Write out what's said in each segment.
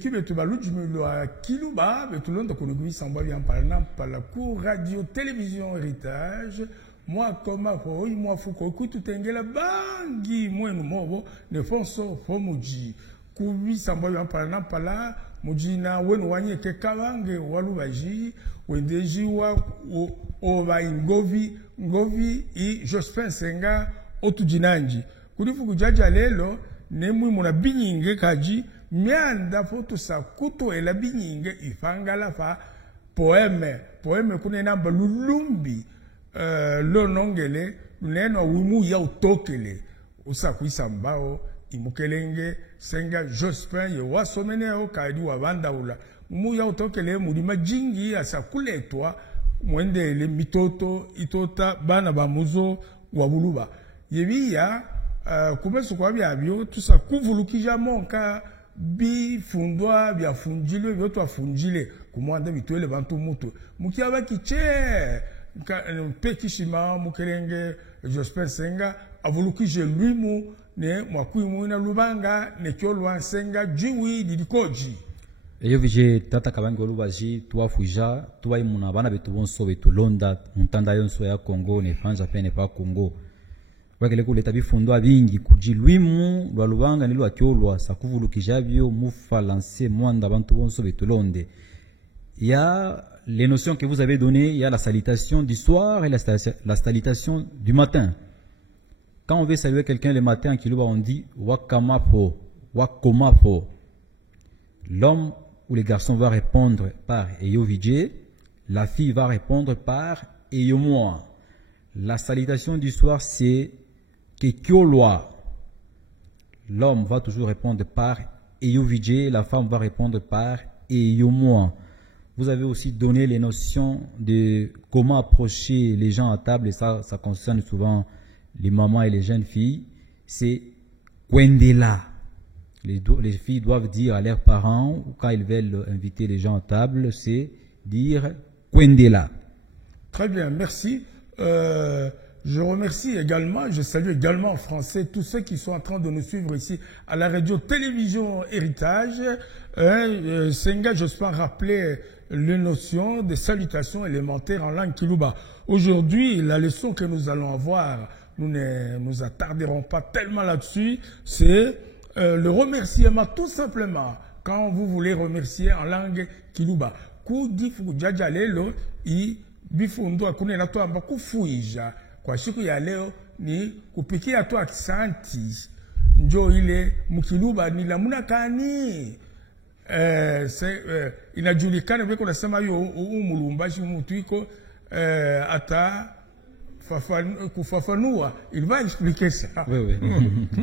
l'équipe de Tubalouj à Kilouba, mais tout le monde connaît qui s'en va bien par la cour radio télévision héritage. Moi comme moi faut que tout engela bangi moi nous ne fonso fomuji kubi s'en va bien par la mujina wenu wanye ke kawange walubaji wendeji wa o ba ngovi I Jospin Senga otujinanji kudifu kujaja lelo nemwi muna binyinge kaji mianda foto sa kuto ela binyinge ifangala fa poeme kunena balulumbi lo nongele neno wimu ya utokele usa kuisambao imukelenge Senga Jospin ye wasomene o kaidi wa bandaula mu ya utokele mulima jingi asa kuletwa mwende le mitoto itota bana bamuzo wabuluba yebiya kumeso kwa byabyo tusa kuvulukija monka bifundwa byafunjile byoto afunjile kumwanda bitwele bantu mutu mukiaba kiche pekishima mukelenge Jospin Senga avulukije luimu ne mwakwimu na lubanga ne kyolwa Senga jiwi didikoji eyo vije tata kabangi olubaji tuafuja tuwaimuna bana betu bonso betu londa muntanda yonso ya Congo ne fanja pene pa Congo wakele kuleta bifundwa bingi kujilwimu lwa lubanga ni lwa kyolwa sakuvulukija byo mufalanse mwanda bantu bonso betu londe. Il y a les notions que vous avez données, il y a la salutation du soir et la salutation du matin. Quand on veut saluer quelqu'un le matin en Kilouba, on dit wakamapo, wakomapo. L'homme ou le garçon va répondre par Eyovidje, la fille va répondre par Eyomoa. La salutation du soir, c'est Kekiolwa. L'homme va toujours répondre par Eyovidje, la femme va répondre par Eyomoa. Vous avez aussi donné les notions de comment approcher les gens à table, et ça concerne souvent les mamans et les jeunes filles. C'est Kwendela. Les filles doivent dire à leurs parents, ou quand ils veulent inviter les gens à table, c'est dire Kwendela. Très bien, merci. Je remercie également, je salue également en français tous ceux qui sont en train de nous suivre ici à la radio-télévision Héritage. Senga Jospin rappelait les notions de salutations élémentaires en langue Kilouba. Aujourd'hui, la leçon que nous allons avoir, nous ne nous attarderons pas tellement là-dessus, c'est le remerciement tout simplement. Quand vous voulez remercier en langue Kilouba. Kudifu jajalelo I bifundo akune na to amba kufuija. Kwa siku ya leo ni kupikia tu aksanti njo ile mkiluba ni lamuna kani inajulikana vile kuna sema hiyo umulumbashi mtuiko ata kufafanua il va expliquer ça. Oui.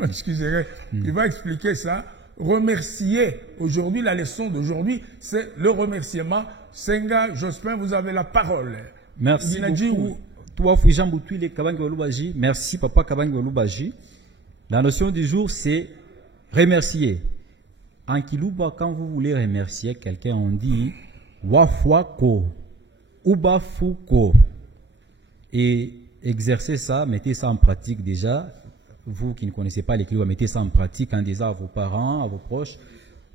Excusez-moi, il va expliquer ça. Remercier aujourd'hui, la leçon d'aujourd'hui c'est le remerciement. Senga Jospin, vous avez la parole. Merci beaucoup. Merci papa Kabangi Olubaji. La notion du jour c'est remercier. En Kilouba, quand vous voulez remercier quelqu'un, on dit Wafuako, Ubafuko. Et exercez ça, mettez ça en pratique déjà. Vous qui ne connaissez pas les Kilouba, mettez ça en pratique en disant à vos parents, à vos proches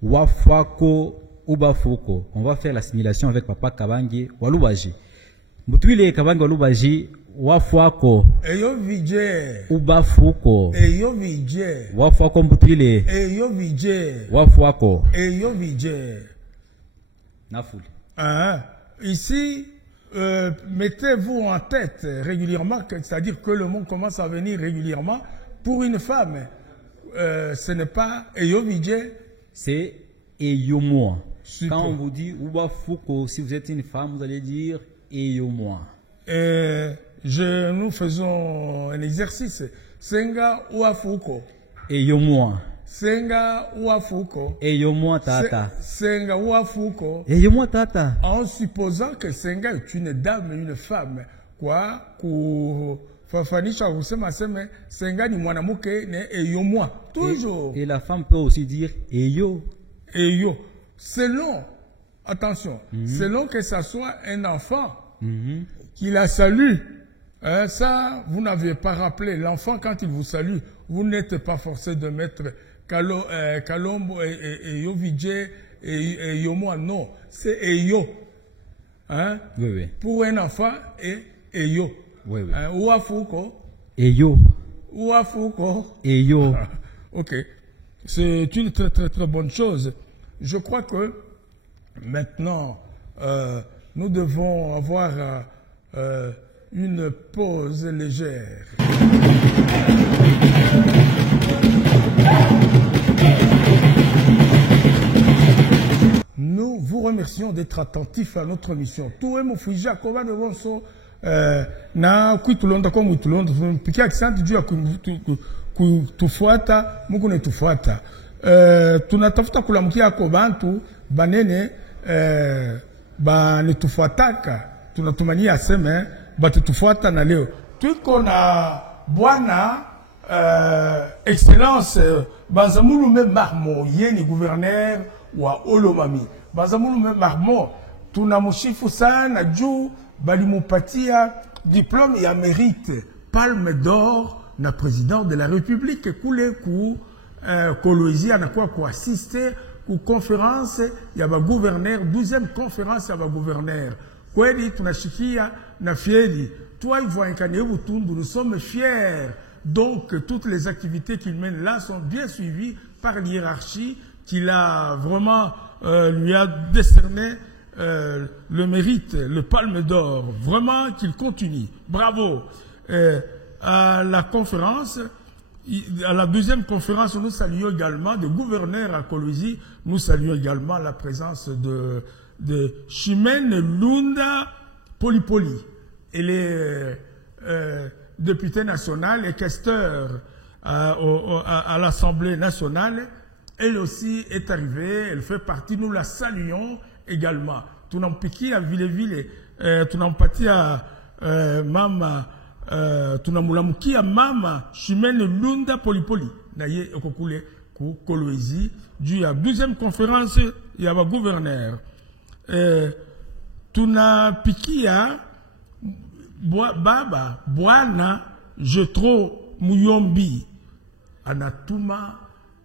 Wafuako, Ubafuko. On va faire l'assimilation avec papa Kabangi Olubaji. Mutwile Kabangi Olubaji Wafuako Eyo Vije Ubafuko Eyo Vije Wafuako Mutwile Eyo Vije Wafuako Eyo Vije Nafouli. Ici, mettez-vous en tête régulièrement, c'est-à-dire que le mot commence à venir régulièrement. Pour une femme, ce n'est pas Eyo Vije, c'est Eyomoa. Quand on vous dit Ubafuko, si vous êtes une femme, vous allez dire Eyomoa. Nous faisons un exercice. Senga Uafuko. Eyomoa. Senga Uafuko. Eyomoa tata. Senga Uafuko. Eyomoa tata. En supposant que Senga est une dame, une femme. Quoi? Fafanisha usema seme Senga ni mwanamuke ne Eyomoa. Toujours. Et la femme peut aussi dire Eyo. Eyo. Selon, attention, selon que ça soit un enfant qui la salue. Ça, vous n'avez pas rappelé. L'enfant, quand il vous salue, vous n'êtes pas forcé de mettre Kalombo et Yovidje Eyomo, non, c'est Eyo. Hein? Oui, oui. Pour un enfant, Eyo. Oui, oui. Ouafouko. Eyo. Ouafouko. Eyo. Ok. C'est une très, très, très bonne chose. Je crois que maintenant, nous devons avoir une pause légère. Nous vous remercions d'être attentifs à notre mission. Tout est mon fils Jacob de Bonso. Na kuitulonda kwa mwitulonda pikia kisanti juu ya kutufuata Mungu netufuata. Tunatafuta kulamkia kwa bantu banene banitufuataka. Tunatumania aseme batutufuata na leo. Tuko na bwana excellence Bazamulume Marmo yeni gouverneur wa Olomami. Bazamulume Marmo tunamshifu sana juu balimupatia diplôme ya mérite Palme d'Or na président de la République kule ku Kolwezi anakuwa kuassiste ku conférence ya ba gouverneur 12e conférence ya ba gouverneur. Kweli tunashikia na fieri toi Ivoinkane Butundu, nous sommes fiers donc toutes les activités qu'il mène là sont bien suivies par l'hiérarchie qu'il a vraiment lui a décerné le mérite, le palme d'or, vraiment qu'il continue. Bravo. À la conférence, à la 2e conférence, nous saluons également des gouverneurs à Kolwezi, nous saluons également la présence de Chimène Lunda Polipoli. Elle est députée nationale et questeur à l'Assemblée nationale. Elle aussi est arrivée, elle fait partie, nous la saluons également. Tunampiki à Villeville, tunampati à mama, tunamulamuki à mama Chimène Lunda Polipoli. Naye okokule ku Kolwezi, du à 12e conférence, il y a un gouverneur. Tunapiki à baba, bwana, Jetro Muyombi, anatuma,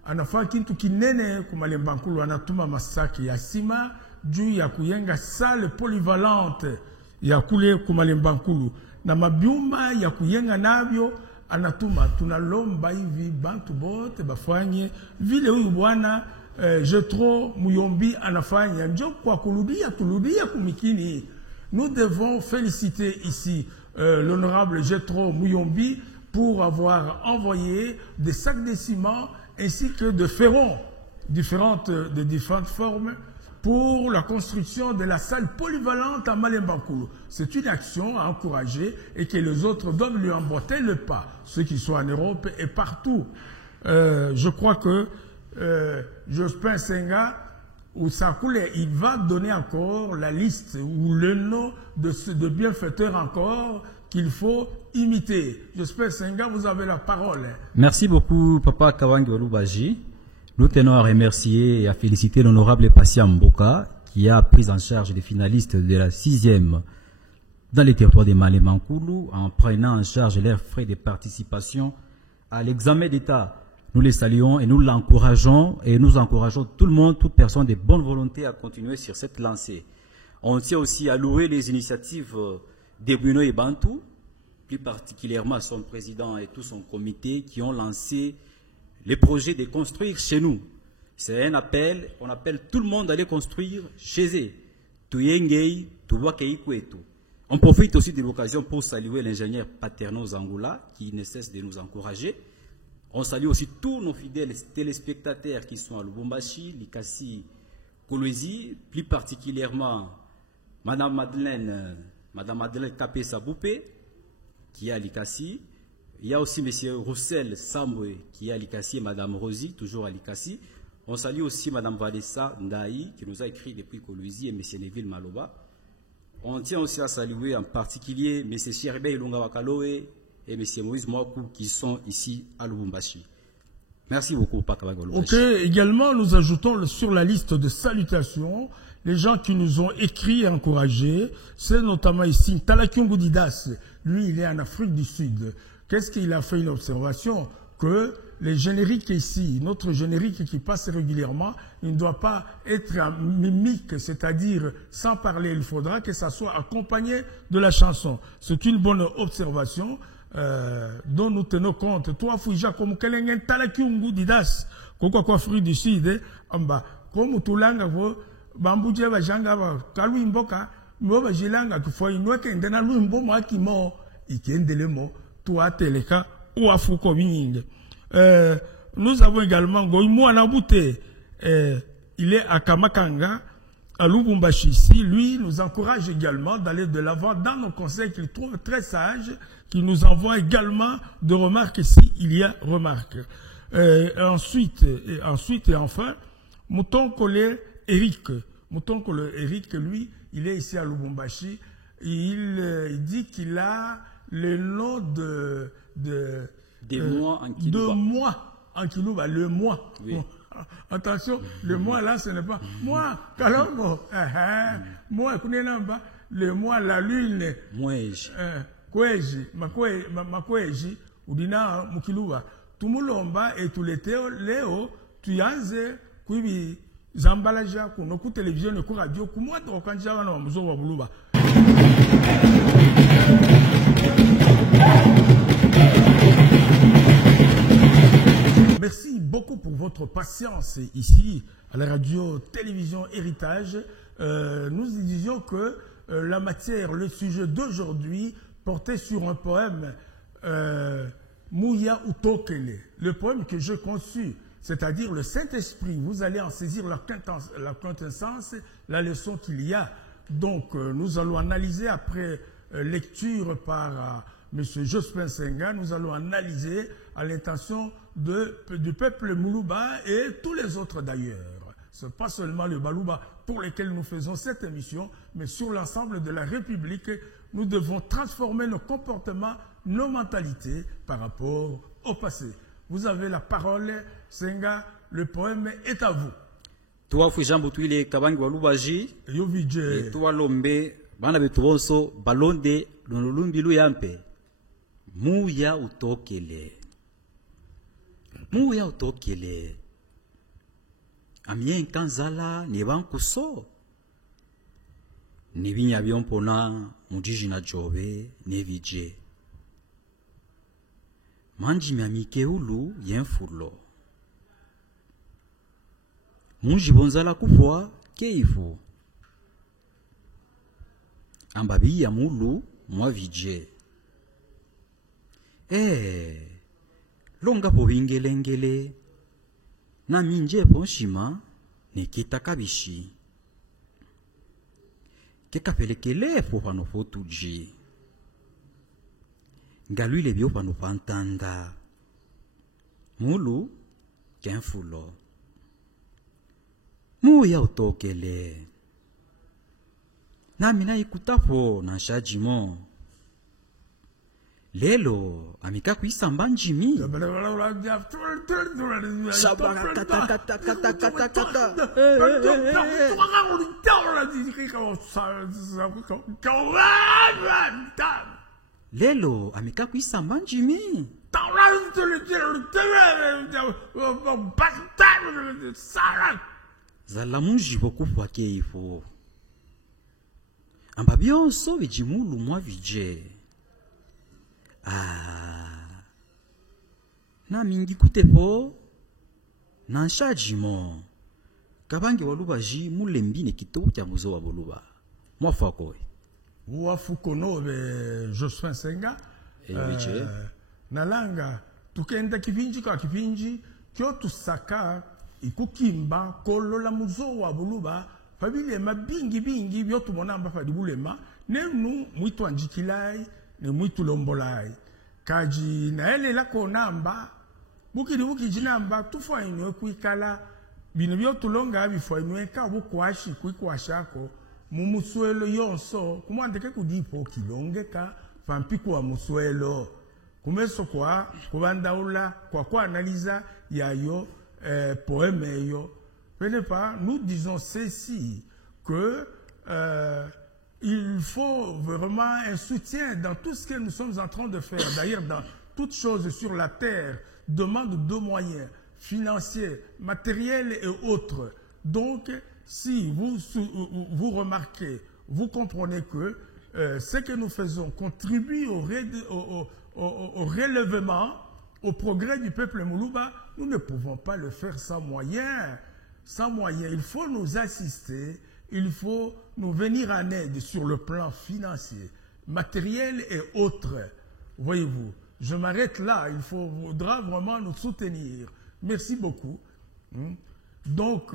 anafaa kintu kinene kumalemba nkulu, anatuma masaki ya sima juu ya kuyenga salle polyvalente ya kule kumalemba nkulu na mabyuma ya kuyenga navyo anatuma. Tunalomba hivi bantu bote bafanye vile huyu bwana Jetro Muyombi anafanya, njo kwa tuludia kumikini. Nous devons féliciter ici l'honorable Jetro Muyombi pour avoir envoyé des sacs de ciment ainsi que de ferrons de différentes formes pour la construction de la salle polyvalente à Malembankulu. C'est une action à encourager et que les autres doivent lui emboîter le pas, ceux qui sont en Europe et partout. Je crois que Jospin Senga ou Sakule, il va donner encore la liste ou le nom de bienfaiteurs encore qu'il faut imiter. Jospin Senga, vous avez la parole. Merci beaucoup, Papa Kawangi Olubaji. Nous tenons à remercier et à féliciter l'honorable Passia Mboka qui a pris en charge les finalistes de la 6e dans les territoires de Malembankulu en prenant en charge leurs frais de participation à l'examen d'État. Nous les saluons et nous l'encourageons et nous encourageons tout le monde, toute personne de bonne volonté à continuer sur cette lancée. On tient aussi à louer les initiatives de Bruno et Bantou, plus particulièrement son président et tout son comité qui ont lancé les projets de construire chez nous. C'est un appel, on appelle tout le monde à aller construire chez eux. On profite aussi de l'occasion pour saluer l'ingénieur Paterno Zangoula qui ne cesse de nous encourager. On salue aussi tous nos fidèles téléspectateurs qui sont à Lubumbashi, Likasi, Kolwezi, plus particulièrement Madame Madeleine Kapé Saboupé qui est à Likasi. Il y a aussi M. Roussel Samboué qui est à Likasi et Mme Rosie, toujours à Likasi. On salue aussi Mme Vanessa Ndaï qui nous a écrit depuis Kolwezi et M. Neville Maloba. On tient aussi à saluer en particulier M. Chierbe Ilunga Wakaloe et M. Moïse Mwakou qui sont ici à Lubumbashi. Merci beaucoup, Papa Golo. Ok, également nous ajoutons sur la liste de salutations les gens qui nous ont écrit et encouragés. C'est notamment ici Talakyungu Didas. Lui, il est en Afrique du Sud. Qu'est-ce qu'il a fait une observation? Que les génériques ici, notre générique qui passe régulièrement, il ne doit pas être en mimique, c'est-à-dire sans parler, il faudra que ça soit accompagné de la chanson. C'est une bonne observation dont nous tenons compte. Toi, Fouja, comme Kelengen Talakiungu Didas, Koko Fruit du Sud, comme Tulanga, Bambouja Bajanga, Kalou Imboka, Mboba Jilanga, Kifo Inweke, Ndena Lumbo Makimo, Ikendelemo, Toi Teleka, ou Afouko Bining. Nous avons également Goïmou Anabouté, il est à Kamakanga, à Lubumbashi. Si lui nous encourage également d'aller de l'avant dans nos conseils qu'il trouve très sages, qui nous envoie également de remarques s'il y a remarques. Ensuite et enfin, Mouton Collet Eric. Mouton Collet Eric, lui, il est ici à Lubumbashi. Il dit qu'il a le nom des mois en Kilouba. De mois en Kilouba, le mois. Oui. Bon. Attention, le mois là, ce n'est pas moi, Kalongo. Moi, le mois, la lune. Mouège. Kweji, makweji, udina mukiluba. Tumulomba et tout l'été, Léo, tuyanze, kuibi, zambalaja, kunoku télévision, ku radio, kumwa tokanja wana wa muzo wa buluba. Merci beaucoup pour votre patience ici à la radio-télévision Héritage. Nous disions que la matière, le sujet d'aujourd'hui portait sur un poème Mouya Utokele, le poème que j'ai conçu, c'est-à-dire le Saint-Esprit. Vous allez en saisir la quintessence, la leçon qu'il y a. Donc nous allons analyser après lecture par M. Jospin Senga, nous allons analyser à l'intention du peuple Moulouba et tous les autres d'ailleurs. Ce n'est pas seulement le Balouba pour lesquels nous faisons cette émission, mais sur l'ensemble de la République, nous devons transformer nos comportements, nos mentalités par rapport au passé. Vous avez la parole, Senga, le poème est à vous. Toi, Fujambo, tu es Kabangi Walubaji, et toi, Lombe, Bana Betuoso, Balonde, Lolumbilu Yampe. Mouya Utokele. Mouya Utokele. Amien Kanzala, Nevan Kuso. Nevinya Biompona, Mujiji na Jove, Nevije. Manji Miamike Ulu, Yenfulo. Munji Bonzala Kufwa, Keifu. Ambabi Yamulu, Mwavije. Longa po bingelengele na minje ponshima ne kitakabishi ke kapelekele fo hano fotuji ngalu le bio pano pantanda mulu kenfulo Mouya Utokele na mina ikutafo na shajimo Lelo, amika kuisamba njimi. Lelo, amika kuisamba njimi. Zala munji bokufu keifo. Ambabionso vijimulu mwa vije. Na mingi kutepo na nshajimo Kabangi Walubaji mulembi ne kitou kya muzo wa boluba mwafako wafuko no be Jospin Senga nalanga tukenda kipinji kwa kipinji kyo tusaka ikukimba kolo la muzo wa boluba fabile mabingi bingi byo tumonamba fadibulema nenu mwitu anjikilai ne mwitu lombolai kaji na ele la konamba buki jinamba tufwa inwe kuikala bino byo tulonga bifwa inwe ka bukwashi kuikwashako mumuswelo yonso kumwandeke kudipo kilongeka pampiku wa muswelo kumeso kwa kubandaula kwa analiza yayo poème yo nous disons ceci que il faut vraiment un soutien dans tout ce que nous sommes en train de faire. D'ailleurs, dans toutes choses sur la terre, demandent de moyens financiers, matériels et autres. Donc, si vous remarquez, vous comprenez que ce que nous faisons contribue au relèvement, au progrès du peuple Moulouba, nous ne pouvons pas le faire sans moyens. Sans moyens, il faut nous assister, il faut nous venir en aide sur le plan financier, matériel et autres. Voyez-vous, je m'arrête là, il faudra vraiment nous soutenir. Merci beaucoup. Donc,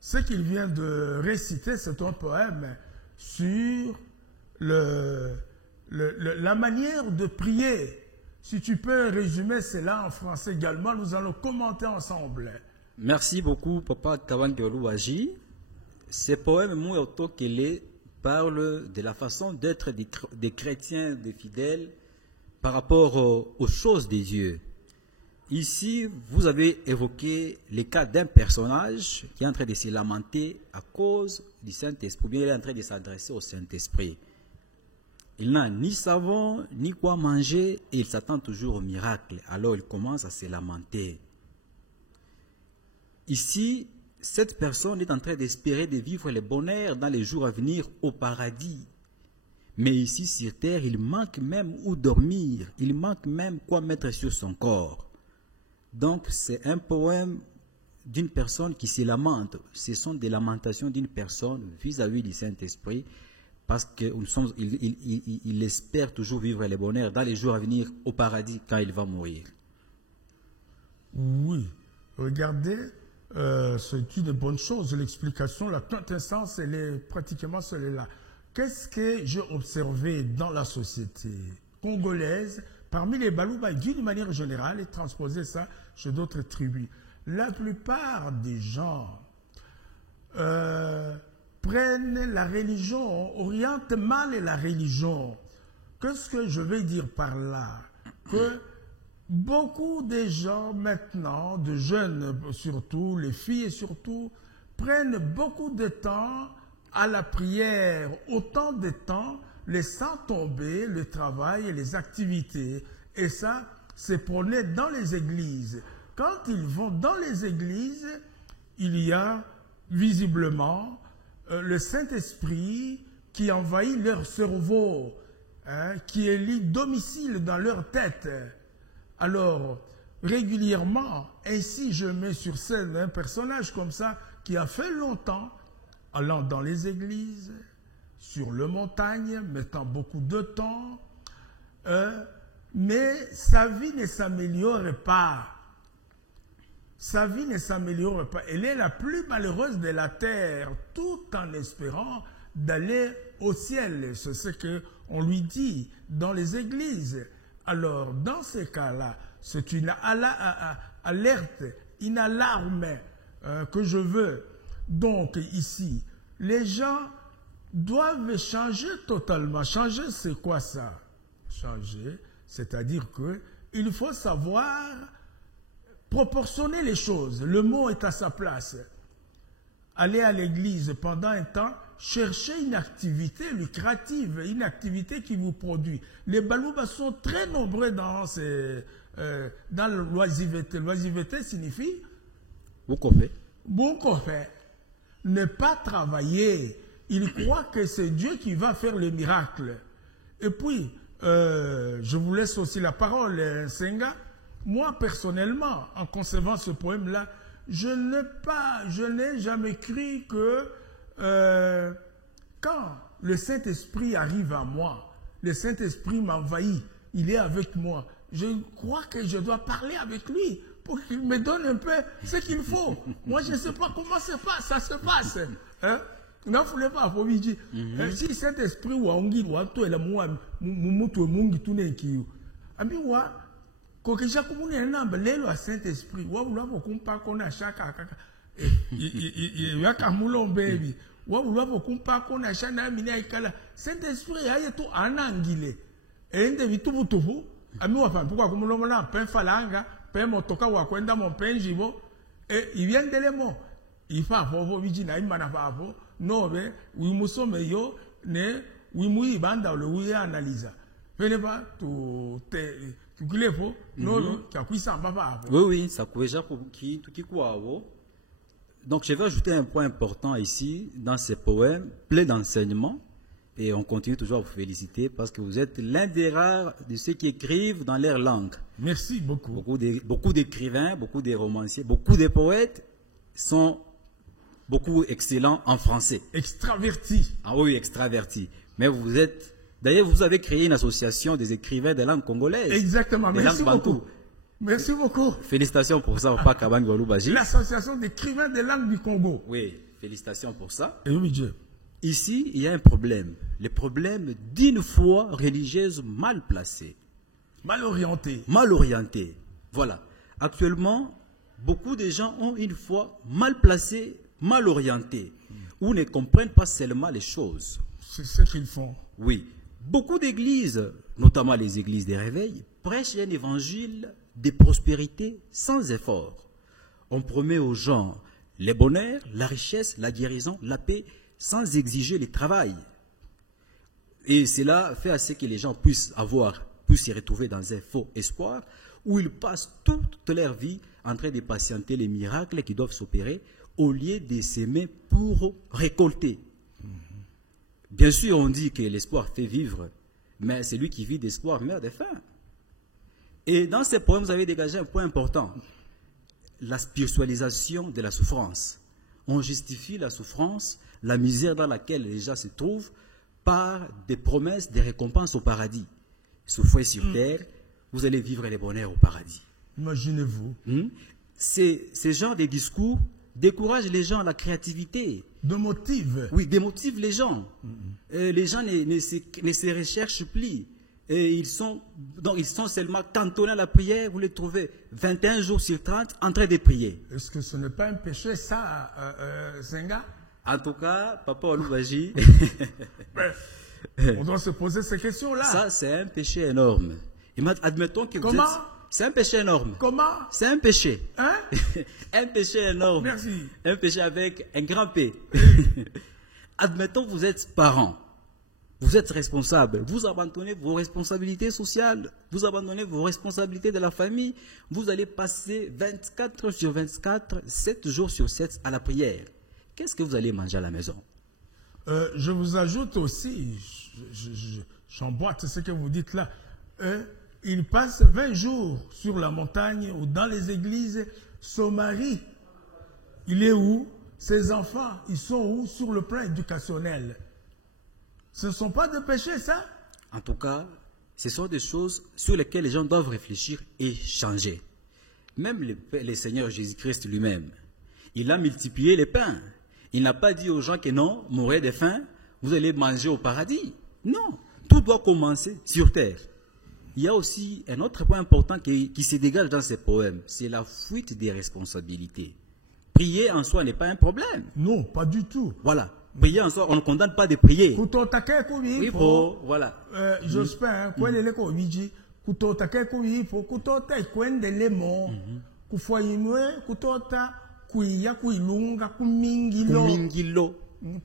ce qu'il vient de réciter, c'est un poème sur la manière de prier. Si tu peux résumer cela en français également, nous allons commenter ensemble. Merci beaucoup, Papa Kabange Waji. Ce poème, Mouyoto Kele, parle de la façon d'être des chrétiens, des fidèles, par rapport aux choses des dieux. Ici, vous avez évoqué le cas d'un personnage qui est en train de se lamenter à cause du Saint-Esprit, bien il est en train de s'adresser au Saint-Esprit. Il n'a ni savon, ni quoi manger, et il s'attend toujours au miracle. Alors il commence à se lamenter. Ici, cette personne est en train d'espérer de vivre le bonheur dans les jours à venir au paradis. Mais ici, sur terre, il manque même où dormir. Il manque même quoi mettre sur son corps. Donc, c'est un poème d'une personne qui se lamente. Ce sont des lamentations d'une personne vis-à-vis du Saint-Esprit, parce qu'il espère toujours vivre le bonheur dans les jours à venir au paradis quand il va mourir. Oui, regardez, c'est une bonne chose. L'explication, la quintessence, elle est pratiquement celle-là. Qu'est-ce que j'ai observé dans la société congolaise, parmi les Balouba, d'une manière générale, et transposer ça chez d'autres tribus? La plupart des gens prennent la religion, orientent mal la religion. Qu'est-ce que je veux dire par là? Que beaucoup de gens maintenant, de jeunes surtout, les filles surtout, prennent beaucoup de temps à la prière, autant de temps, laissant tomber le travail et les activités. Et ça, c'est prôné dans les églises. Quand ils vont dans les églises, il y a visiblement le Saint-Esprit qui envahit leur cerveau, qui élit domicile dans leur tête. Alors, régulièrement, ainsi je mets sur scène un personnage comme ça qui a fait longtemps, allant dans les églises, sur les montagnes, mettant beaucoup de temps, mais sa vie ne s'améliore pas. Sa vie ne s'améliore pas. Elle est la plus malheureuse de la terre, tout en espérant d'aller au ciel. C'est ce qu'on lui dit dans les églises. Alors, dans ces cas-là, c'est une alerte, une alarme que je veux. Donc, ici, les gens doivent changer totalement. Changer, c'est quoi ça? Changer, c'est-à-dire qu'il faut savoir proportionner les choses. Le mot est à sa place. Aller à l'église pendant un temps, chercher une activité lucrative, une activité qui vous produit. Les Balouba sont très nombreux dans l'oisiveté. L'oisiveté signifie bon qu'on fait. Ne pas travailler. Il croit que c'est Dieu qui va faire le miracle. Et puis, je vous laisse aussi la parole, Senga. Moi, personnellement, en concevant ce poème-là, je n'ai jamais cru que quand le Saint-Esprit arrive à moi, le Saint-Esprit m'envahit, il est avec moi. Je crois que je dois parler avec lui pour qu'il me donne un peu ce qu'il faut. Moi, je ne sais pas comment ça se passe. Non, il ne faut pas dire. Si Saint-Esprit ou Angi ou toi la moi mutu mungi tuneki. Ami wa ko kisha kumuni namba lelo a Saint-Esprit wa vouloir kumpa kona shaka kaka. Ya kamulo baby. Wa vouloir kumpa kona shana mina ikala. Saint-Esprit aye to anangile. Ende bitubutubu. Ami wa pourquoi kumulo na pen falanga, pen motoka wa kwenda mon pen jibo. Et il vient de l'émo. Il fa vovo vijina imana favo. Non, mais oui, nous sommes ne oui, nous banda le oui analyse. Venez pas Kukilepo, non, qui a cuisant papa. Oui, oui, ça pouvait déjà qui quoi. Donc, je vais ajouter un point important ici, dans ces poèmes, plein d'enseignements. Et on continue toujours à vous féliciter parce que vous êtes l'un des rares de ceux qui écrivent dans leur langue. Merci beaucoup. Beaucoup d'écrivains, beaucoup de romanciers, beaucoup de poètes sont beaucoup excellents en français. Extravertis. Ah oui, extravertis. Mais vous êtes... D'ailleurs, vous avez créé une association des écrivains de langue congolaise. Exactement. Merci beaucoup. Merci beaucoup. Félicitations pour ça, Papa Kabangi Walubaji. L'association d'écrivains de langue du Congo. Oui, félicitations pour ça. Et oui, Dieu. Ici, il y a un problème. Le problème d'une foi religieuse mal placée. Mal orientée. Mal orientée. Voilà. Actuellement, beaucoup de gens ont une foi mal placée, mal orientée, ou ne comprennent pas seulement les choses. C'est ce qu'ils font. Oui. Beaucoup d'églises, notamment les églises des réveils, prêchent un évangile de prospérité sans effort. On promet aux gens le bonheur, la richesse, la guérison, la paix, sans exiger le travail. Et cela fait à ce que les gens puissent se retrouver dans un faux espoir où ils passent toute leur vie en train de patienter les miracles qui doivent s'opérer au lieu de s'aimer pour récolter. Bien sûr, on dit que l'espoir fait vivre, mais celui qui vit d'espoir meurt de faim. Et dans ces poèmes, vous avez dégagé un point important, la spiritualisation de la souffrance. On justifie la souffrance, la misère dans laquelle les gens se trouvent, par des promesses, des récompenses au paradis. Souffrez sur terre, vous allez vivre les bonheurs au paradis. Imaginez-vous. Ces genres de discours découragent les gens à la créativité. Démotivent. Oui, démotivent les gens. Les gens ne se recherchent plus. Et ils sont seulement cantonnés à la prière. Vous les trouvez 21 jours sur 30 en train de prier. Est-ce que ce n'est pas un péché, ça, Senga? En tout cas, Papa Walubaji, on doit se poser ces questions-là. Ça, c'est un péché énorme. Admettons que Comment? C'est un péché énorme. Comment? C'est un péché. Hein? Un péché énorme. Merci. Un péché avec un grand P. Admettons que vous êtes parent. Vous êtes responsable. Vous abandonnez vos responsabilités sociales. Vous abandonnez vos responsabilités de la famille. Vous allez passer 24 sur 24, 7 jours sur 7 à la prière. Qu'est-ce que vous allez manger à la maison? Je vous ajoute aussi, j'emboîte ce que vous dites là, il passe 20 jours sur la montagne ou dans les églises. Son mari, il est où? Ses enfants, ils sont où sur le plan éducationnel? Ce ne sont pas des péchés, ça? En tout cas, ce sont des choses sur lesquelles les gens doivent réfléchir et changer. Même le Seigneur Jésus-Christ lui-même, il a multiplié les pains. Il n'a pas dit aux gens que non, mourrez de faim, vous allez manger au paradis. Non, tout doit commencer sur terre. Il y a aussi un autre point important qui se dégage dans ces poèmes, c'est la fuite des responsabilités. Prier en soi n'est pas un problème. Non, pas du tout. Voilà. Prier en soi, on ne condamne pas de prier. Oui, voilà. J'espère,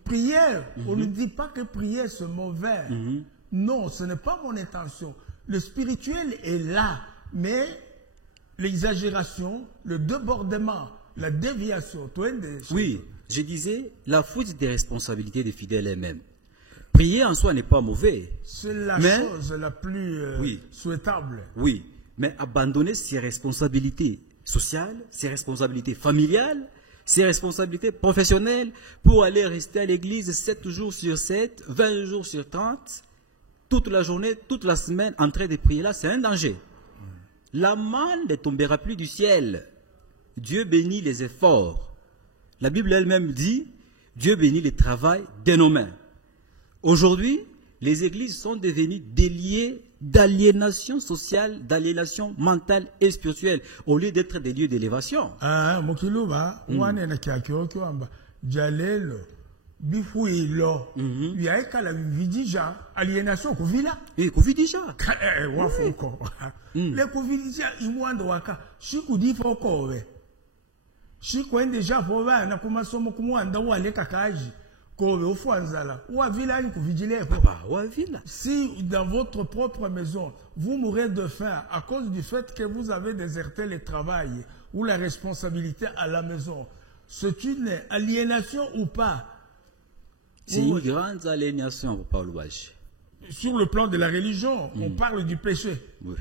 prière, on ne dit pas que prier c'est mauvais. Non, ce n'est pas mon intention. Le spirituel est là, mais l'exagération, le débordement, la déviation. Oui, je disais la fuite des responsabilités des fidèles elles-mêmes. Prier en soi n'est pas mauvais. C'est la chose la plus souhaitable. Oui, mais abandonner ses responsabilités sociales, ses responsabilités familiales, ses responsabilités professionnelles pour aller rester à l'église 7 jours sur 7, 20 jours sur 30, toute la journée, toute la semaine en train de prier là, c'est un danger. La manne ne tombera plus du ciel. Dieu bénit les efforts. La Bible elle-même dit, Dieu bénit le travail de nos mains. Aujourd'hui, les églises sont devenues des lieux d'aliénation sociale, d'aliénation mentale et spirituelle, au lieu d'être des lieux d'élévation. Mokiluba, Jalelo, Bifuilo, Yaekala Vidija, aliénation Kovila. Et Kovidija. Wafoko. Le Kovidija, Imwanda Waka, Shikudi Foko. Shikwende déjà Fova, Nakumasomo Kumwanda Wale Kakaji. Si dans votre propre maison, vous mourrez de faim à cause du fait que vous avez déserté le travail ou la responsabilité à la maison, c'est une aliénation ou pas? C'est une grande aliénation, Papa Loubaji. Sur le plan de la religion, on parle du péché. Oui.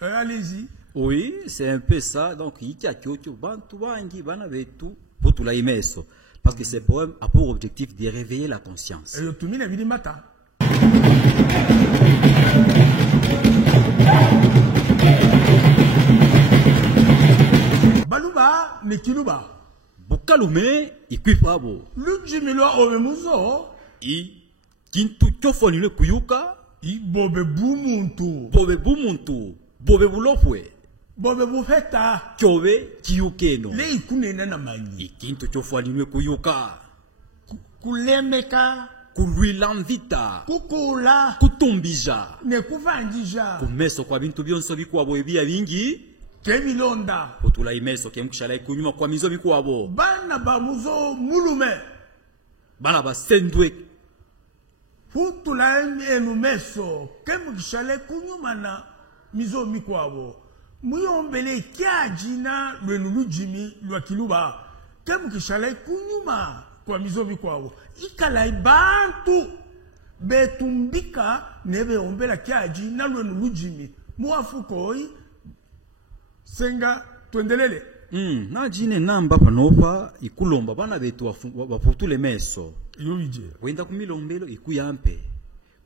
Allez-y. Oui, c'est un peu ça. Donc, il y a parce que ce poème a pour objectif de réveiller la conscience. Et tout le monde a vu matin. Baluba, Nekiluba. Bukalume, Ikwipabo. Lujimilwa Omemuzo. Kintu chofonile kuyuka. Bobe bumuntu. Bobe bumuntu. Bobe bulofwe. Bobe bufeta. Chobe chiyukeno. Le ikunena na manyi. Kintu chofonile kuyuka. Kulemeka. Kulwilamvita. Kukula. Kutumbija. Nekuvanjija. Kumeso kwa bintu byonso bikwabo ebya bingi. Kemilonda. Otula imeso kemushala ikunyuma kwa mizo bikwabo. Bana bamuzo mulume. Bana basendwe. Futula enumeso kemushala kunyuma na mizo mikwabo. Muyombele kiajina lwenulujimi lwa kiluba. Kemushala kunyuma kwa mizo mikwabo. Ikala ibantu betumbika nebe ombela kiajina lwenulujimi. Muafukoi senga tuendelele. Na jine namba panopa ikulomba bana betu waputule meso. Yovije. Wenda kumilombelo ikuyampe.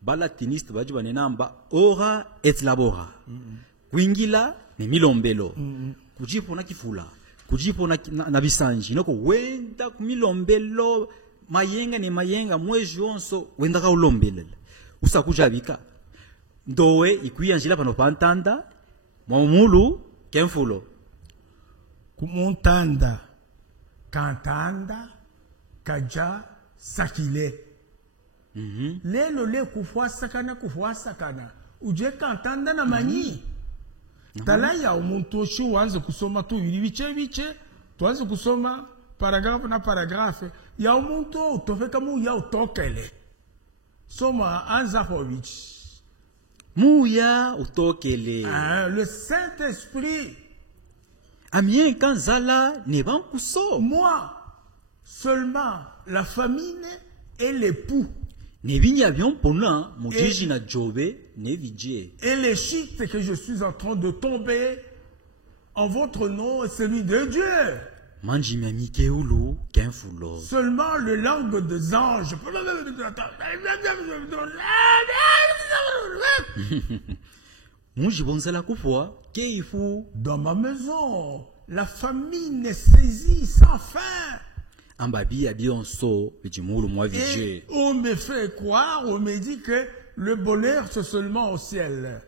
Bala tiniste baji bane namba ora et labora. Kuingila ne milombelo. Kujipo na kifula. Kujipo na bisanji. Noko wenda kumilombelo mayenga ne mayenga mwezi onso wenda ka ulombele. Usa kujabika. Ndowe ikuyanjila panopa antanda. Mwamulu Kenfulo. Kumontanda, kantanda, kaja, sakile. Lelo le kufwa sakana. Uje kantanda na mani. Talaya umuntu shi wanze kusoma tu viche. Tuanze kusoma paragrafe na paragrafe. Ya umuntu utofeka mu ya utokele. Soma Anzahovich. Mouya utokele. Le Saint-Esprit. Amien kanzala neban kuso. Moi, seulement la famine et l'époux. Nevinya avion pona, mojiji na jobe, nevidje. Et les chiites que je suis en train de tomber en votre nom et celui de Dieu. Manji mamikeulu, kenfulo. Seulement le langue des anges. Dans ma maison, la famine est saisie sans fin. Et on me fait croire, on me dit que le bonheur c'est seulement au ciel.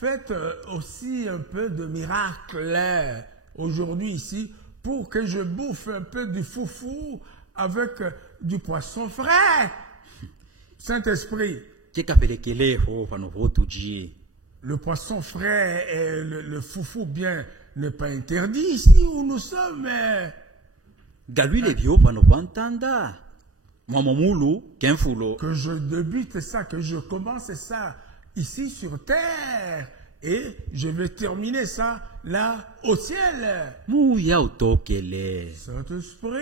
Faites aussi un peu de miracle aujourd'hui ici pour que je bouffe un peu du foufou avec du poisson frais. Saint-Esprit. Le poisson frais et le foufou bien n'est pas interdit ici où nous sommes. Que je débute ça, que je commence ça ici sur terre et je vais terminer ça là au ciel. Saint-Esprit.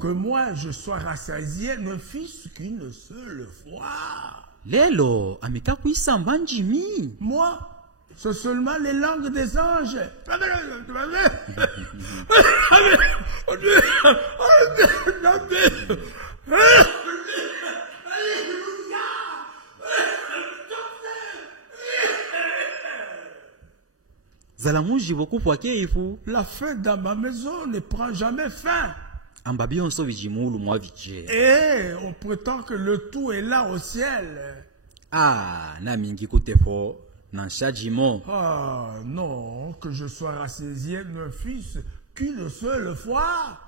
Que moi je sois rassasié ne fût-ce qu'une seule fois. Moi, c'est seulement les langues des anges. La faim dans ma maison ne prend jamais fin. Et on prétend que le tout est là au ciel. Ah non, que je sois rassasié ne fût-ce qu'une seule fois.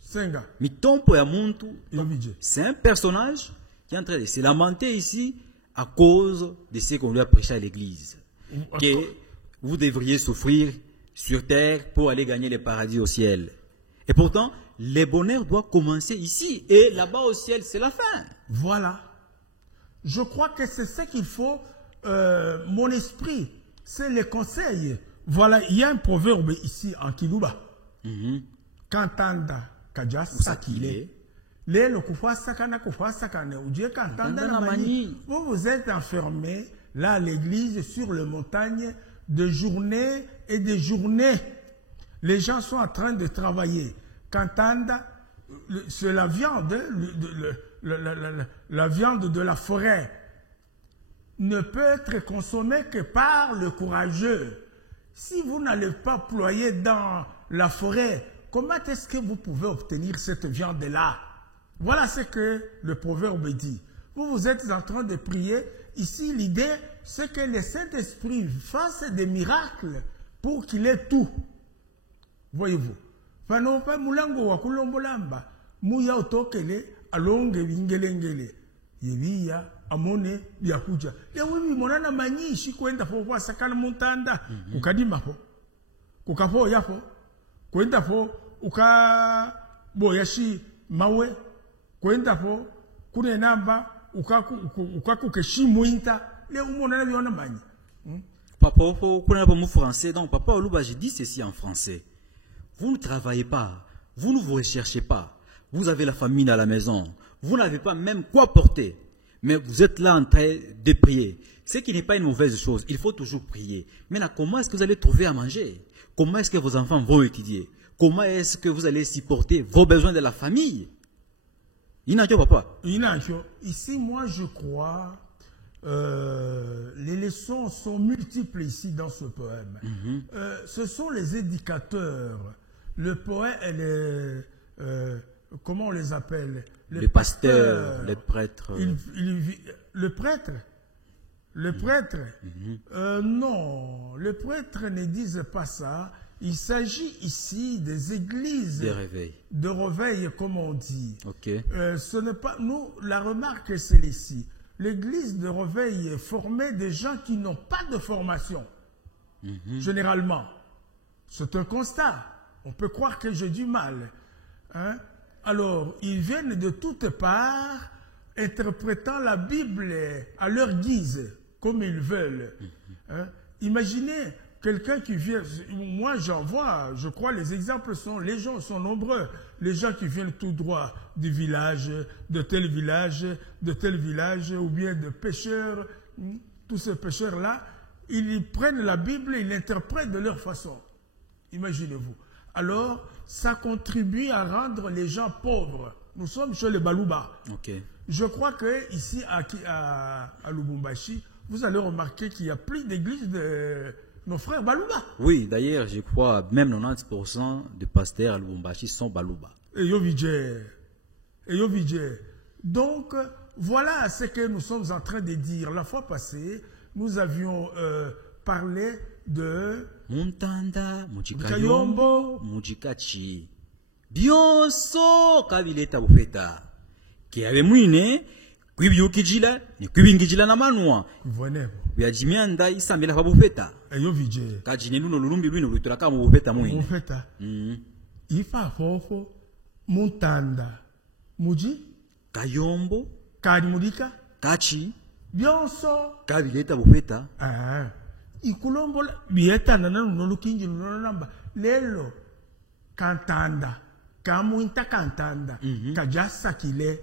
Senga. C'est un personnage qui est en train de se lamenter ici à cause de ce qu'on lui a prêché à l'église. Que vous devriez souffrir sur terre pour aller gagner le paradis au ciel. Et pourtant, le bonheur doit commencer ici. Et là-bas au ciel, c'est la fin. Voilà. Je crois que c'est ce qu'il faut, mon esprit, c'est les conseils. Voilà, il y a un proverbe ici en Kiluba. Kantanda kaja sakile. Lelo kufa sakana ujie kantanda na mani. Vous vous êtes enfermés là à l'église sur les montagnes de journées et de journées. Les gens sont en train de travailler. Kantanda, c'est la viande, la viande de la forêt ne peut être consommée que par le courageux. Si vous n'allez pas ployer dans la forêt, comment est-ce que vous pouvez obtenir cette viande-là? Voilà ce que le proverbe dit. Vous êtes en train de prier. Ici, l'idée, c'est que le Saint-Esprit fasse des miracles pour qu'il ait tout. Voyez-vous. Fanofa mulango wa kulombolamba muya otokele alonge wingelengele yelia amone byakuja lewi monana manyishi kwenda fo kwa sakana montanda ukadima fo kukafo yafo kwenda fo uka boyashi mawe kwenda fo kune namba ukaku keshimuinta le umonana biona manyi. Papa fo kuna pas mon français donc papa Oluba j'ai dit ceci en français. Vous ne travaillez pas, vous ne vous recherchez pas, vous avez la famine à la maison, vous n'avez pas même quoi porter, mais vous êtes là en train de prier. Ce qui n'est pas une mauvaise chose, il faut toujours prier. Maintenant, comment est-ce que vous allez trouver à manger? Comment est-ce que vos enfants vont étudier? Comment est-ce que vous allez supporter vos besoins de la famille? Inacho, papa. Inacho, ici, moi, je crois, les leçons sont multiples ici dans ce poème. Ce sont les éducateurs. Le poète, comment on les appelle? Les pasteurs, les prêtres. Le prêtre? Le prêtre? Non, les prêtres ne disent pas ça. Il s'agit ici des églises de réveil, comme on dit. Okay. Ce n'est pas nous. La remarque, c'est ici. L'église de réveil formait des gens qui n'ont pas de formation, généralement. C'est un constat. On peut croire que j'ai du mal. Hein? Alors, ils viennent de toutes parts, interprétant la Bible à leur guise, comme ils veulent. Hein? Imaginez quelqu'un qui vient, moi j'en vois, je crois les exemples sont, les gens sont nombreux. Les gens qui viennent tout droit du village, de tel village, ou bien de pêcheurs, tous ces pêcheurs-là, ils prennent la Bible et ils l'interprètent de leur façon. Imaginez-vous. Alors, ça contribue à rendre les gens pauvres. Nous sommes chez les Balouba. Okay. Je crois que ici à Lubumbashi, vous allez remarquer qu'il y a plus d'églises de nos frères Balouba. Oui, d'ailleurs, je crois même 90% des pasteurs à Lubumbashi sont Balouba. Et Yovidje. Donc, voilà ce que nous sommes en train de dire. La fois passée, nous avions parlé de Muntanda, Mujikayombo, Mujikachi. Bionso kabileta bufeta. Ki ave mwine, kwibiyukijila, ni kwibingijila na manwa. Venez. Byajimianda isambela fa bufeta. Eyo vije. Kajine luno lulumbi lwino lwituraka mu bufeta mwine. Bufeta. Ifa fofo Muntanda. Muji Kayombo, Karimulika, Kachi. Bionso kabileta bufeta. Ikulombola bieta nana nolukinji namba lelo kantanda kamuinta kantanda kajasa kile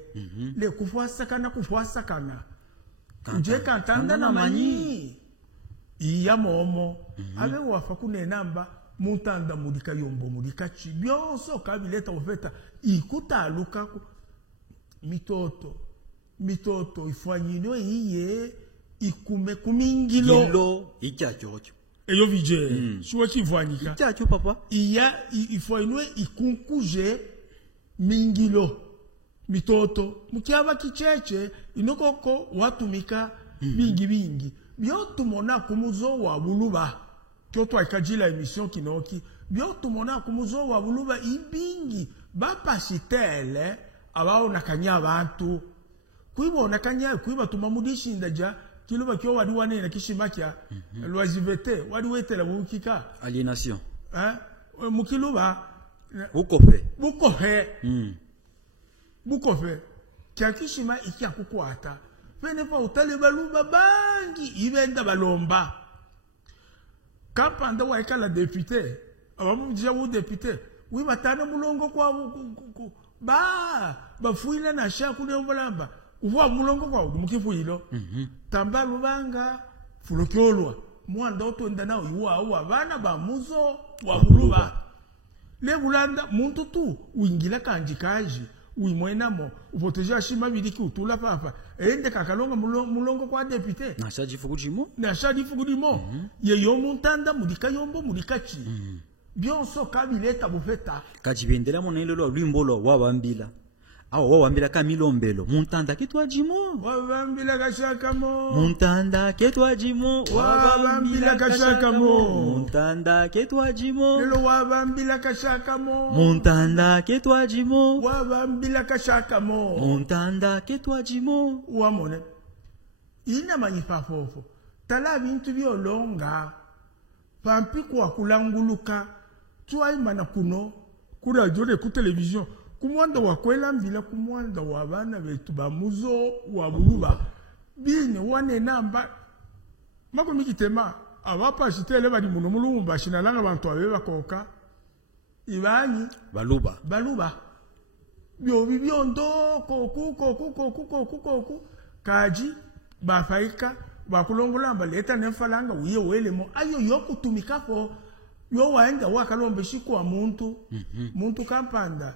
le kufuasa kana uje kantanda na manyi iya momo ave wafa kunenamba Muntanda mulika yombo mulika chi bionso kabileta bufeta ikuta lukaku mitoto ifanyino iye ikume kumingilo Ilo ichachocho. Eyo vije suwe kivwanika Ichacho papa. Iya ifanywe ikunkuje mingilo mitoto mukiaba kicheche inokoko watumika bingi byotumona kumuzo wa buluba kyoto ikajila emission kinoki byotumona kumuzo wa buluba ibingi bapasitele abao nakanya abantu kuiba nakanya kuiba tumamudishi ndaja kiluba kyo wadi wane na kishimakia loisivete wadi wete la bukika aliénation mukiluba bukofe kya kishima ikia kukwata pene pa utale baluba bangi ibenda balomba kapanda wa ikala député abamu déjà ou député oui batana mulongo kwa ba fuila na shaku le mbolamba uwa mulongo kwa mukifuilo tamba lubanga fulokyolwa mwanda otonda nawo iwa bana ba muzo wa buluba le bulanda muntu tu uingila kanji kaji uimwenamo upoteja shima biliki utula papa ende kakalonga mulongo kwa député na shaji fugudimo yeyo muntanda mulika yombo mulikachi bionso kabileta bufeta kajibendela monelelo lwimbolo wabambila awo wawambila kamilombelo muntanda kitwajimo wabambila kashakamo muntanda ketwajimo wabambila kashakamo muntanda ketwajimo lelo wabambila kashakamo muntanda ketwajimo wabambila kashakamo muntanda ketwajimo wamone ina manyifa fofo tala bintu byolonga pampi kwa kulanguluka tuai mana kuno kula jode ku television kumwanda wakwela mbila kumwanda wabana betu bamuzo wabuluba bine wane namba mako mikitema abapa shitele bali muno mulumba shinalanga bantu abeba koka ibani baluba byo bibyondo koku kaji bafaika bakulongolamba leta nemfalanga uye welemo ayo yokutumika po yo waenda wakalombe shiko wa muntu kampanda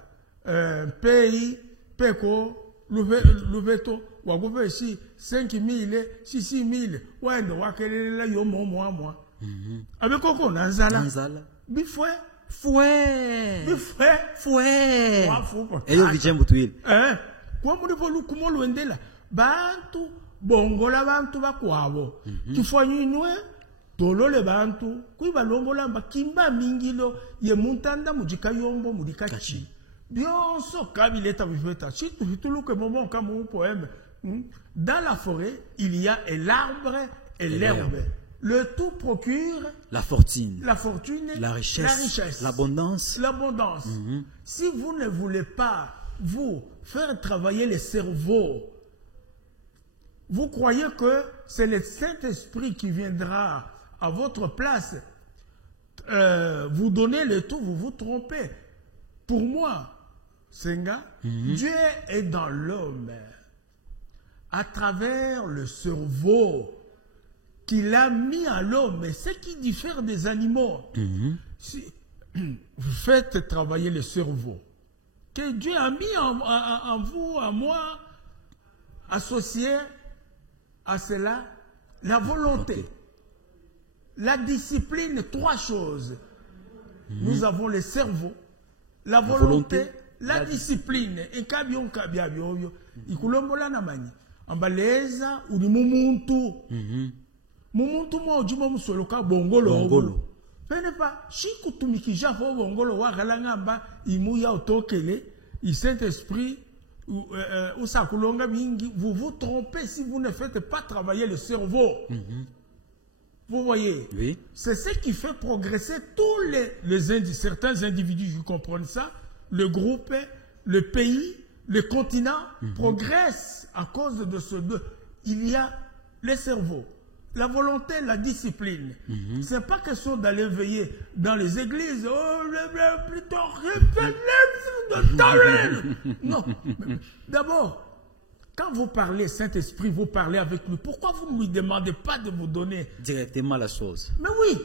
pei peko luveto wakuveshi 5,000 6,000 waenda wakelela yo momo amwa abekoko nanzala bifwe wafuko eyo vichembu tuile kwa mulipo lukumolo endela bantu bongola bantu bakwabo tufanyinwe tolole bantu kuiba longolamba kimba mingilo ye muntanda mujika yombo mulikachi bionso kabileta bifeta chitu hituluke moment comme un poème dans la forêt il y a l'arbre et l'herbe le tout procure la fortune la richesse l'abondance si vous ne voulez pas vous faire travailler le cerveau. Vous croyez que c'est le Saint-Esprit qui viendra à votre place vous donner le tout, vous vous trompez. Pour moi, Senga, Dieu est dans l'homme à travers le cerveau qu'il a mis à l'homme. Et ce qui diffère des animaux, si vous faites travailler le cerveau que Dieu a mis en vous, à moi, associé à cela, la volonté, la discipline, 3 choses. Nous avons le cerveau, la volonté, la discipline. Et kabion kabiabio, ikulombola na mani. Ambaleza uni mumuntu. Mumuntu mo ujuma musoloka bongolo. Pene pa shiku tumikija fo bongolo wa galangamba imuya otokele, i Saint-Esprit vous vous trompez si vous ne faites pas travailler le cerveau. Vous voyez, c'est ce qui fait progresser tous certains individus, je comprends ça, le groupe, le pays, le continent progressent à cause de ce deux. Il y a le cerveau, la volonté, la discipline. Ce n'est pas question d'aller veiller dans les églises. Non. D'abord, quand vous parlez Saint-Esprit, vous parlez avec lui. Pourquoi vous ne lui demandez pas de vous donner directement la chose? Mais oui.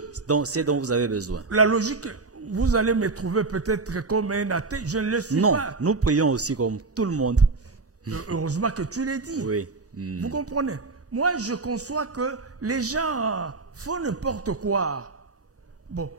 C'est dont vous avez besoin. La logique, vous allez me trouver peut-être comme un athée. Je ne le suis pas. Non, nous prions aussi comme tout le monde. Heureusement que tu l'as dit. Oui. Vous comprenez? Moi, je conçois que les gens font n'importe quoi. Bon,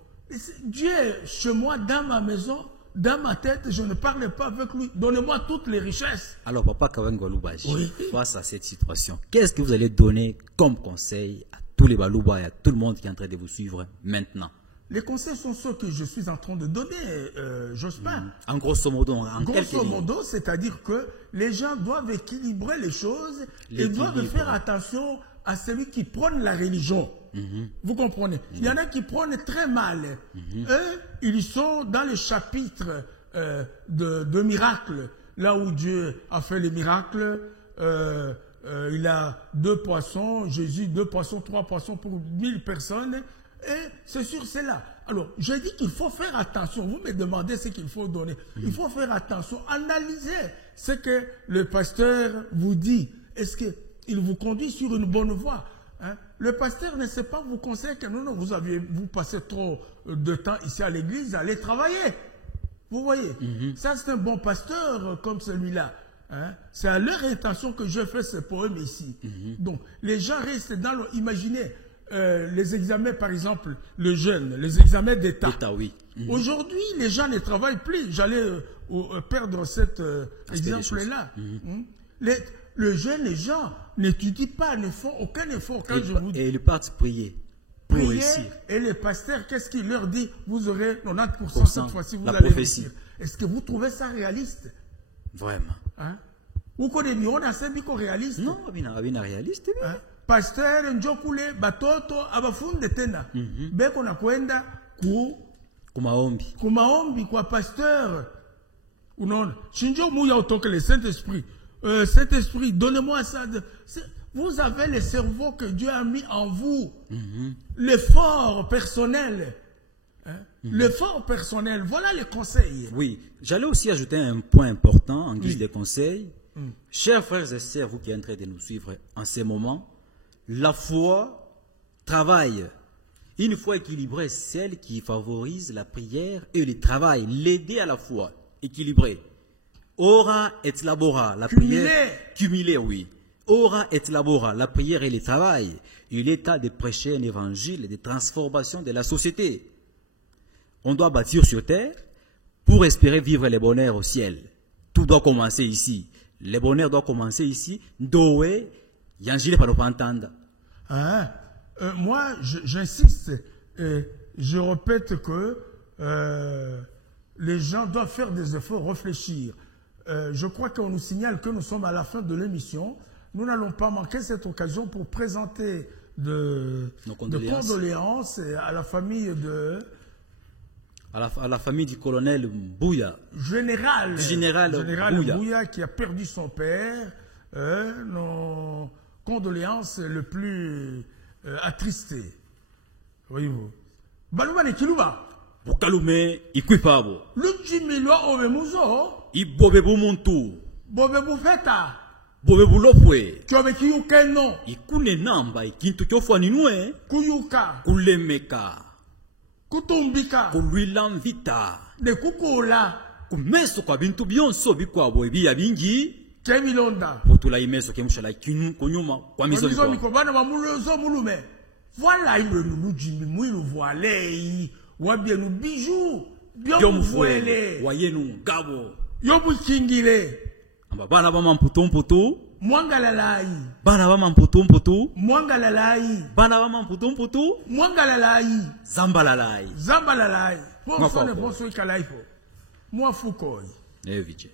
Dieu est chez moi, dans ma maison, dans ma tête, je ne parle pas avec lui. Donnez-moi toutes les richesses. Alors, Papa Kawengo Lubaji, face à cette situation, qu'est-ce que vous allez donner comme conseil à tous les Balouba et à tout le monde qui est en train de vous suivre maintenant? Les conseils sont ceux que je suis en train de donner, Jospin. En grosso modo, Grosso modo, c'est-à-dire que les gens doivent équilibrer les choses et doivent faire attention à celui qui prône la religion. Vous comprenez? Il y en a qui prônent très mal. Eux, ils sont dans le chapitre de miracles, là où Dieu a fait les miracles. Il a 2 poissons, Jésus 2 poissons, 3 poissons pour 1000 personnes. Et c'est sur cela. Alors, je dis qu'il faut faire attention. Vous me demandez ce qu'il faut donner. Il faut faire attention. Analysez ce que le pasteur vous dit. Est-ce qu'il vous conduit sur une bonne voie? Le pasteur ne sait pas vous conseiller que non, vous passez trop de temps ici à l'église, allez travailler. Vous voyez? Ça, c'est un bon pasteur comme celui-là. C'est à leur intention que je fais ce poème ici. Donc, les gens restent dans le... Imaginez, les examens, par exemple, le jeune, les examens d'État. Oui. Aujourd'hui, les gens ne travaillent plus. J'allais perdre cet exemple-là. Le jeune, les gens n'étudient pas, ne font aucun effort. Quand je vous dis, et ils partent prier. Prier, et les pasteurs, qu'est-ce qu'il leur dit? Vous aurez 90% cette fois-ci, vous allez réussir. Est-ce que vous trouvez ça réaliste? Vraiment. Vous connaissez, on a ça réaliste? Non, bien réaliste. Pasteur njokule batoto abafunde tena beko na kwenda kumaombi kwa pasteur. Unaona, shinjo muya utoke le Saint-Esprit. Saint-Esprit, donnez-moi ça. Vous avez le cerveau que Dieu a mis en vous. L'effort personnel. L'effort personnel, voilà les conseils. Oui, j'allais aussi ajouter un point important en guise de conseil. Chers frères et sœurs, vous qui êtes en train de nous suivre en ce moment, la foi travaille. Une foi équilibrée, celle qui favorise la prière et le travail, l'aider à la foi équilibrée. Ora et labora, la prière. Cumulée, oui. Ora et labora, la prière et le travail. Il est temps de prêcher un évangile de transformation de la société. On doit bâtir sur terre pour espérer vivre le bonheur au ciel. Tout doit commencer ici. Le bonheur doit commencer ici. Doé, Yangile par entendre. Moi, j'insiste, je répète que les gens doivent faire des efforts, réfléchir. Je crois qu'on nous signale que nous sommes à la fin de l'émission. Nous n'allons pas manquer cette occasion pour présenter de condoléances à la famille de... À la famille du colonel Bouya. Général Bouya. Bouya qui a perdu son père. Nos condoléances le plus attristées. Voyez-vous. Balubane Kiluba. Bukalume Ikwipabo. Lujimilwa Ovemuzo. Ibobebu Muntu. Bobebu Feta. Bobebu Lopwe. Kyobe Kiyukeno. Ikune Namba. Ikintu Kyofwa Ninue. Kuyuka. Kulemeka. Kutumbika. Kulwilamvita. De Kukola. Kumeso kwa bintu byonso bikwabo ebiya bingi. Kemilonda. Potula imeso kemushala kinu konyuma kwa mizo biko. Bana bamulozo mulume. Voilà ile nulujimi mwilu voilei. Wabie nu bijou. Biomu vuele. Wayenu gabo. Yobu kingile. Amba bana bama mputu. Mwangalalai. Bana bama mputu. Mwangalalai. Bana bama mputu. Mwangalalai. Zambalalai. Fone bonso ikalaifo. Moi Foucault. Vijay.